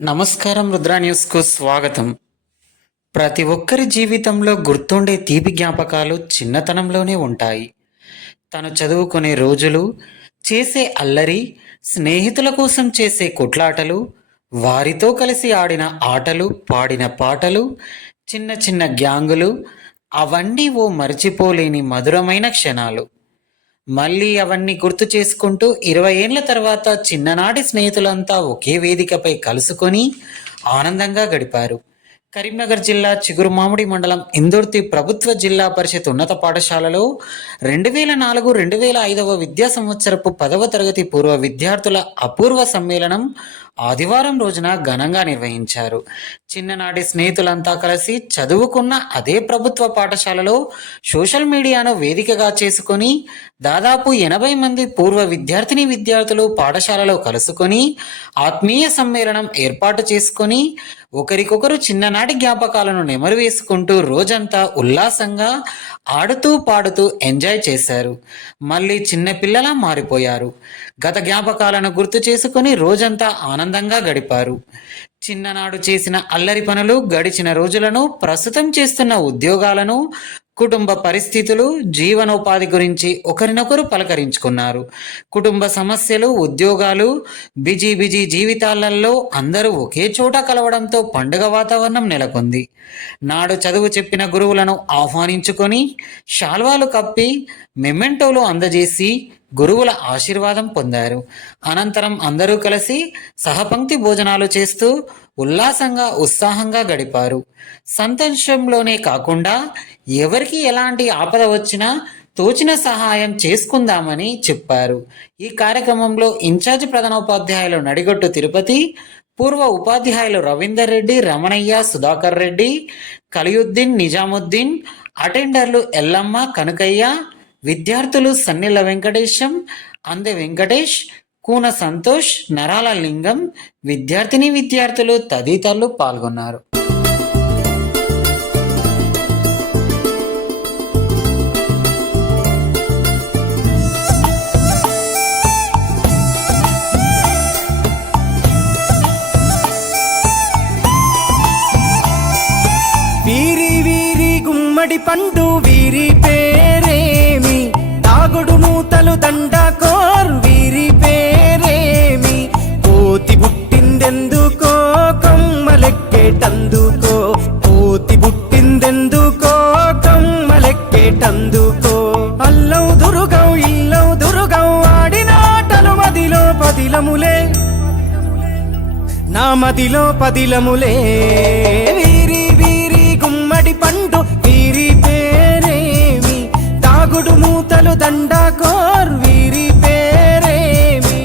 నమస్కారం. రుద్ర న్యూస్కు స్వాగతం. ప్రతి ఒక్కరి జీవితంలో గుర్తుండే తీపి జ్ఞాపకాలు చిన్నతనంలోనే ఉంటాయి. తను చదువుకునే రోజులు, చేసే అల్లరి, స్నేహితుల కోసం చేసే కొట్లాటలు, వారితో కలిసి ఆడిన ఆటలు, పాడిన పాటలు, చిన్న చిన్న గ్యాంగులు, అవన్నీ ఓ మరిచిపోలేని మధురమైన క్షణాలు. మళ్ళీ అవన్నీ గుర్తు చేసుకుంటూ 20 ఏండ్ల తర్వాత చిన్ననాటి స్నేహితులంతా ఒకే వేదికపై కలుసుకొని ఆనందంగా గడిపారు. కరీంనగర్ జిల్లా చిగురుమామిడి మండలం ఇందుర్తి ప్రభుత్వ జిల్లా పరిషత్ ఉన్నత పాఠశాలలో 2004-2005 విద్యా సంవత్సరపు 10వ తరగతి పూర్వ విద్యార్థుల అపూర్వ సమ్మేళనం ఆదివారం రోజున ఘనంగా నిర్వహించారు. చిన్ననాటి స్నేహితులంతా కలిసి చదువుకున్న అదే ప్రభుత్వ పాఠశాలలో సోషల్ మీడియాను వేదికగా చేసుకొని దాదాపు 80 మంది పూర్వ విద్యార్థులు పాఠశాలలో కలుసుకొని ఆత్మీయ సమ్మేళనం ఏర్పాటు చేసుకొని ఒకరికొకరు చిన్ననాటి జ్ఞాపకాలను నెమరు వేసుకుంటూ రోజంతా ఉల్లాసంగా ఆడుతూ పాడుతూ ఎంజాయ్ చేశారు. మళ్ళీ చిన్నపిల్లలా మారిపోయారు. గత జ్ఞాపకాలను గుర్తు చేసుకొని రోజంతా ఆనందంగా గడిపారు. చిన్ననాడు చేసిన అల్లరి పనులు, గడిచిన రోజులను, ప్రస్తుతం చేస్తున్న ఉద్యోగాలను, కుటుంబ పరిస్థితులు, జీవనోపాధి గురించి ఒకరినొకరు పలకరించుకున్నారు. కుటుంబ సమస్యలు, ఉద్యోగాలు, బిజీ జీవితాలలో అందరూ ఒకే చోట కలవడంతో పండుగ వాతావరణం నెలకొంది. నాడు చదువు చెప్పిన గురువులను ఆహ్వానించుకొని శాల్వాలు కప్పి మెమెంటోలు అందజేసి గురువుల ఆశీర్వాదం పొందారు. అనంతరం అందరూ కలిసి సహపంక్తి భోజనాలు చేస్తూ ఉల్లాసంగా ఉత్సాహంగా గడిపారు. సంతోషంలోనే కాకుండా ఎవరికి ఎలాంటి ఆపద వచ్చినా తోచిన సహాయం చేసుకుందామని చెప్పారు. ఈ కార్యక్రమంలో ఇన్ఛార్జ్ ప్రధానోపాధ్యాయులు నడిగొట్టు తిరుపతి, పూర్వ ఉపాధ్యాయులు రవీందర్ రెడ్డి, రమణయ్య, సుధాకర్ రెడ్డి, కలియుద్దీన్, నిజాముద్దీన్, అటెండర్లు ఎల్లమ్మ, కనుకయ్య, విద్యార్థులు సన్నెల వెంకటేశం, అందె వెంకటేష్, కూన సంతోష్, నరాల లింగం, విద్యార్థులు తదితరులు పాల్గొన్నారు. వీరి వీరి గుమ్మడి పండు వీరి పేరేమి, తాగుడు మూతలు దండకోరు వీరి పేరేమి, కోతి పుట్టిందెందుకో కొమ్మలెక్కేటందుకో, కోతి పుట్టిందెందుకో కొమ్మలెక్కేటందుకో, అల్లవు దురుగం ఇల్లవు దురుగం ఆడినాటలు మదిలో పదిలములే, నా మదిలో పదిలములే. వీరి వీరి గుమ్మడి పండు వీరి పేరేమి, తాగుడు మూతలు దండకోరు వీరి పేరేమి.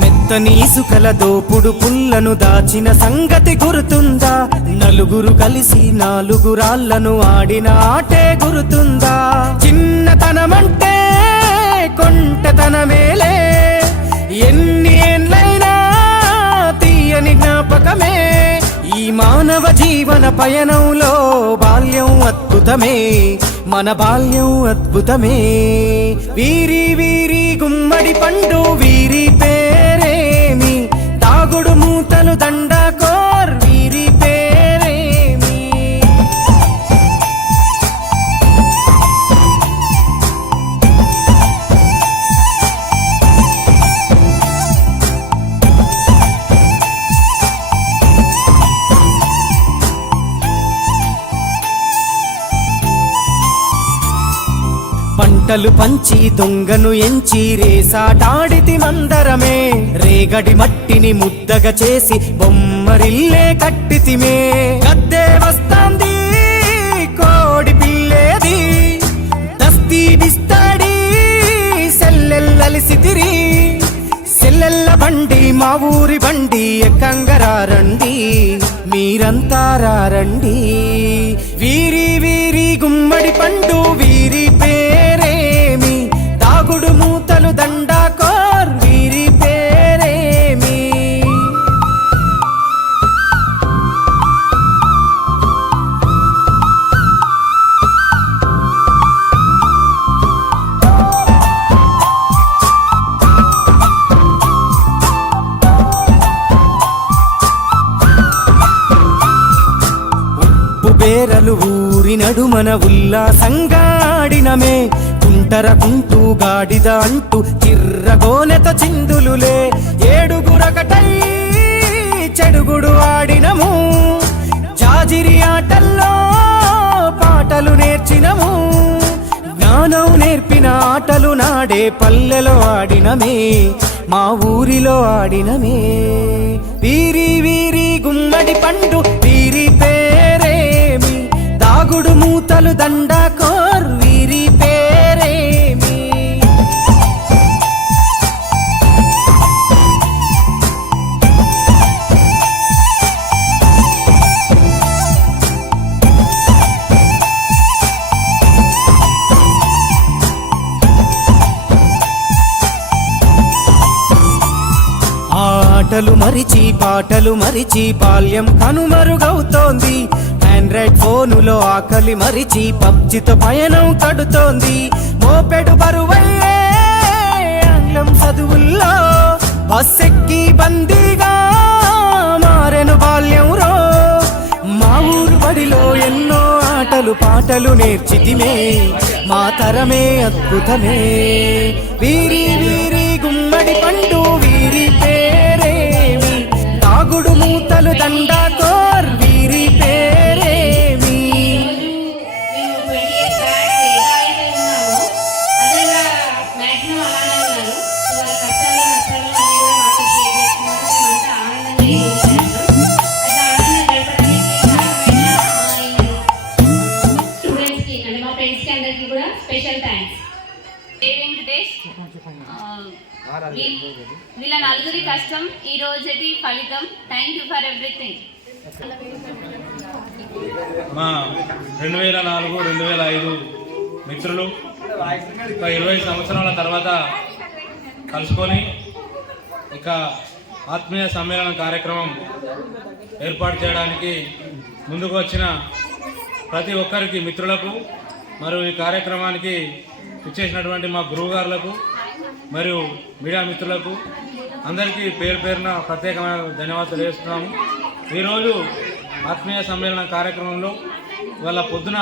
మెత్తని ఇసుకల దోపుడు పుల్లను దాచిన సంగతి గుర్తుందా, నలుగురు కలిసి నాలుగురాళ్లను ఆడిన ఆటే గుర్తుందా, చిన్నతనమంటే కొంటతనమేలే, ఎన్ని ఏండ్లైనా తీయని జ్ఞాపకమే, ఈ మానవ జీవన పయనంలో బాల్యం అద్భుతమే, మన బాల్యం అద్భుతమే. వీరి వీరి గుమ్మడి పండు వీరి పేరేమి, తాగుడు మూతలు దండకోర్ వీరి పేరేమి. పంటలు పంచి దొంగను ఎంచి రేసాటాడితి మందరమే, రేగడి మట్టిని ముద్దగా చేసి బొమ్మరిల్లే కట్టితిమే, గద్దే వస్తాంది కోడి పిల్లేది, దస్తీ బిస్తాడి సెల్లెల్లలిసితిరి, సెల్లెల్ల బండి మా ఊరి బండి ఎక్కంగరారండి, మీరంతా రారండి. వీరి వీరి గుమ్మడి పండు వీరి పేరేమి, తాగుడు మూతలు దండకోర్ వీరి పేరేమి. నడుమన ఉల్లాసంగా ఆడినమే కుంటూ గాడిద అంటూ చిర్రగోనెత చిందులులే ఏడుగురకటై చెడుగుడు ఆడినము జాజిరి ఆటల్లో పాటలు నేర్చినము జ్ఞానం నేర్పిన ఆటలు నాడే పల్లెలో ఆడినమే మా ఊరిలో ఆడినమే వీరి వీరి గుమ్మడి పండు వీరి పేరేమి దాగుడు మూతలు దండాకోర్ వీరి పేరేమి ఆటలు మరిచి పాటలు మరిచి బాల్యం కనుమరుగవుతోంది ఆండ్రాయిడ్ ఫోనులో ఆకలి మరిచి పబ్జితో పయనం కడుతోంది మోపెడు బరువయ్యే ఆంగ్లం చదువుల్లో బస్సెక్కి బందీగా మారెను బాల్యం రో మా ఊరు బడిలో ఎన్నో ఆటలు పాటలు నేర్చితిమే మా తరమే అద్భుతమే వీరి వీరి గుమ్మడి పండు వీరి పేరేమి తాగుడు మూతలు దండాకోర్ వీరి పేరేమి స్పెషల్ థ్యాంక్స్. వెంకటేష్ వీళ్ళ నలుగురి కష్టం ఈ రోజుటి ఫలితం. Thank you for everything. మా 2004-2005 మిత్రులు ఒక 20 సంవత్సరాల తర్వాత కలుసుకొని ఇక ఆత్మీయ సమ్మేళన కార్యక్రమం ఏర్పాటు చేయడానికి ముందుకు వచ్చిన ప్రతి ఒక్కరికి మిత్రులకు మరియు ఈ కార్యక్రమానికి ఇచ్చేసినటువంటి మా గురువుగారులకు మరియు మీడియా మిత్రులకు అందరికీ పేరు పేరున ప్రత్యేకమైన ధన్యవాదాలు తెలియజేస్తున్నాము. ఈరోజు ఆత్మీయ సమ్మేళన కార్యక్రమంలో ఇవాళ పొద్దున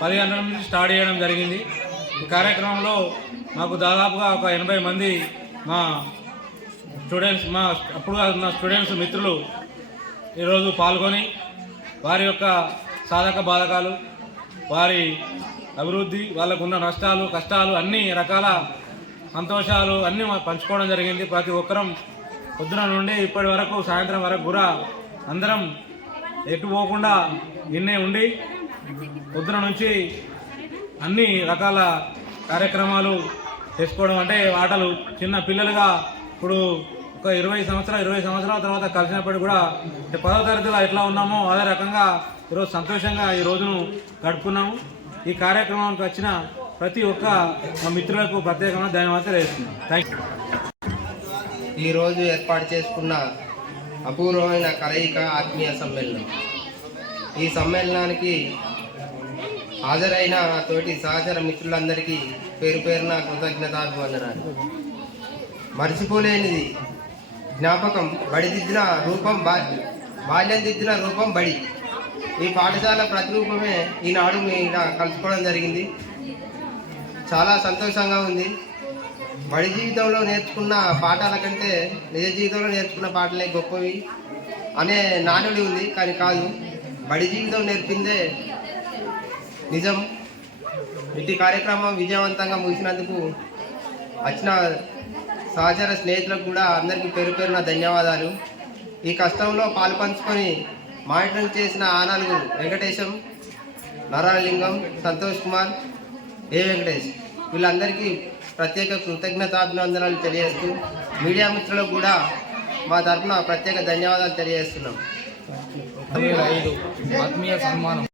10 గంటల నుంచి స్టార్ట్ చేయడం జరిగింది. ఈ కార్యక్రమంలో మాకు దాదాపుగా ఒక 80 మంది మా స్టూడెంట్స్ అప్పుడు ఉన్న స్టూడెంట్స్ మిత్రులు ఈరోజు పాల్గొని వారి యొక్క సాధక బాధకాలు వారి అభివృద్ధి వాళ్ళకున్న నష్టాలు కష్టాలు అన్ని రకాల సంతోషాలు అన్నీ పంచుకోవడం జరిగింది. ప్రతి ఒక్కరం పొద్దున నుండి ఇప్పటి వరకు సాయంత్రం వరకు కూడా అందరం ఎటు పోకుండా నిన్నే ఉండి పొద్దున నుంచి అన్ని రకాల కార్యక్రమాలు చేసుకోవడం అంటే ఆటలు చిన్న పిల్లలుగా ఇప్పుడు ఒక 20 సంవత్సరాల తర్వాత కలిసినప్పటికీ కూడా 10వ తరగతిలో ఎట్లా ఉన్నామో అదే రకంగా ఈరోజు సంతోషంగా ఈ రోజును గడుపుకున్నాము. ఈ కార్యక్రమానికి వచ్చిన ప్రతి ఒక్క మా మిత్రులకు ప్రత్యేకంగా ధన్యవాదాలు తెలియజేస్తున్నాం. Thank you. ఈరోజు ఏర్పాటు చేసుకున్న అపూర్వమైన కలయిక ఆత్మీయ సమ్మేళనం. ఈ సమ్మేళనానికి హాజరైన తోటి సహచర మిత్రులందరికీ పేరు పేరున కృతజ్ఞతాభివందనాలు. మర్చిపోలేనిది జ్ఞాపకం బడిదిద్దిన రూపం బాల్యం దిద్దిన రూపం బడి. ఈ పాఠశాల ప్రతిరూపమే ఈనాడు మీద కలుసుకోవడం జరిగింది. చాలా సంతోషంగా ఉంది. బడి జీవితంలో నేర్చుకున్న పాఠాల కంటే నిజ జీవితంలో నేర్చుకున్న పాటలే గొప్పవి అనే నానుడి ఉంది, కానీ కాదు. బడి జీవితం నేర్పిందే నిజం. ఇటు కార్యక్రమం విజయవంతంగా ముగిసినందుకు వచ్చిన సహచర స్నేహితులకు కూడా అందరికీ పేరు పేరున ధన్యవాదాలు. ఈ కష్టంలో పాలుపంచుకొని మానిటరింగ్ చేసిన ఆనాలుగు వెంకటేశం, నారాయణలింగం, సంతోష్ కుమార్, వెంకటేష్ వీళ్ళందరికీ ప్రత్యేక కృతజ్ఞతాభినందనలు తెలియజేస్తూ మీడియా మిత్రులకు కూడా మా తరఫున ప్రత్యేక ధన్యవాదాలు తెలియజేస్తున్నాం. 2005 ఆత్మీయ సన్మానం